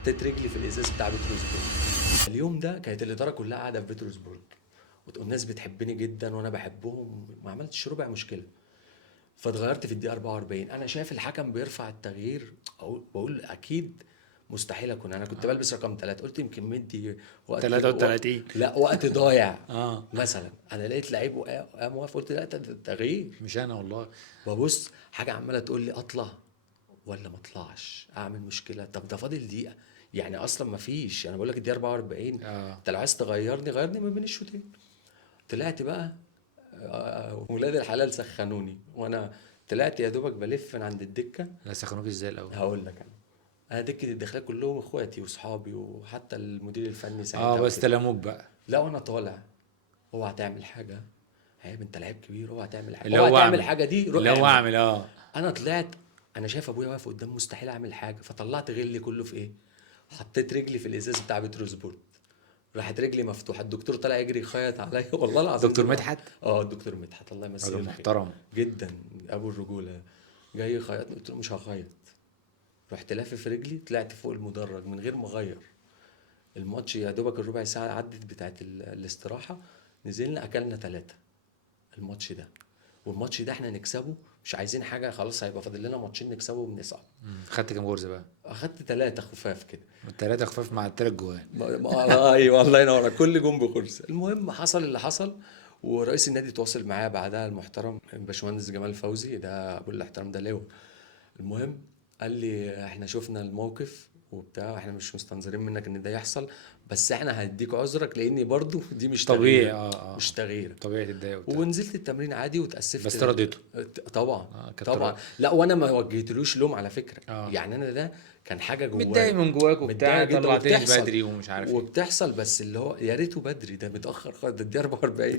حطيت رجلي في الازاز بتاع بيتروسبورج. اليوم ده كانت الاداره كلها قاعده في بيتروسبورج، والناس بتحبني جدا وانا بحبهم، ما عملتش ربع مشكله. فاتغيرت في الدقيقه 44. انا شايف الحكم بيرفع التغيير، بقول اكيد مستحيل اكون انا كنت بلبس رقم 3، قلت يمكن مدي وقت 33. لا وقت ضايع. اه مثلا انا لقيت لعيب قام واقف، قلت لا ده تغيير. مش انا والله. ببص حاجه عماله تقول لي اطلع ولا ما اطلعش، اعمل مشكله. طب ده فاضل دقيقه، يعني اصلا ما فيش. انا بقول لك الدقيقه 44، اه انت لو عايز تغيرني غيرني ما بين الشوطين. طلعت بقى، ولاد الحلال سخنوني، وانا طلعت يا دوبك بلف من عند الدكه. لا سخنوك ازاي الاول؟ هقول لك انا دكه الداخليه كلهم اخواتي واصحابي، وحتى المدير الفني اه ساعتها بس وكده. تلاموك بقى. لا وانا طالع، اوعى تعمل حاجه، عيب انت لعيب كبير، اوعى تعمل حاجه، اللي اوعى هو تعمل اعمل، حاجه دي، روح اللي هو اعمل. اعمل اه. انا طلعت، انا شايف ابويا واقف قدام، مستحيل اعمل حاجه، فطلعت غلي كله في ايه، حطيت رجلي في الازاز بتاع بتروسبورت. راحت رجلي مفتوحه، الدكتور طلع يجري يخيط عليا والله العظيم دكتور دي مدحت اه الدكتور مدحت الله يمسيه راجل بالخير. محترم. جدا، ابو الرجوله. جاي يخيطني، قلت له مش هخيط. رحت لافف رجلي، طلعت فوق المدرج من غير ما اغير. الماتش يا دوبك الربع ساعه عدت بتاعت الاستراحه، نزلنا اكلنا 3 الماتش ده. والماتش ده احنا نكسبه، مش عايزين حاجه، خلاص هيبقى فاضل لنا ماتشين نكسبه ونصعد. خدت كام غرزه بقى؟ اخدت 3 خفاف كده. التلاتة خفاف مع التلات جوان. ايوه الله ينور عليك، كل جون بخرص. المهم حصل اللي حصل، ورئيس النادي تواصل معايا بعدها المحترم باشمهندس جمال فوزي، ده ابو الاحترام ده لواء. المهم قال لي احنا شفنا الموقف وبتاع، احنا مش مستنظرين منك ان ده يحصل، بس احنا هنديك عذرك لاني برضو دي مش طبيعي تغيير، اه اه. مش تغيير. طبيعي تتضايق وبتاع. ونزلت التمرين عادي وتأسفت بس ترديته. طبعا. اه طبعا كتر. لا، وانا ما وجهتلوش لوم على فكره، اه يعني انا ده كان حاجه متضايق جوايا، من جواك وبتاع، متضايق جدا طلعتنيش وبتحصل. بدري ومش عارف ايه. وبتحصل بس اللي هو يا ريته بدري، ده متاخر خالص، ده الدقيقه 44.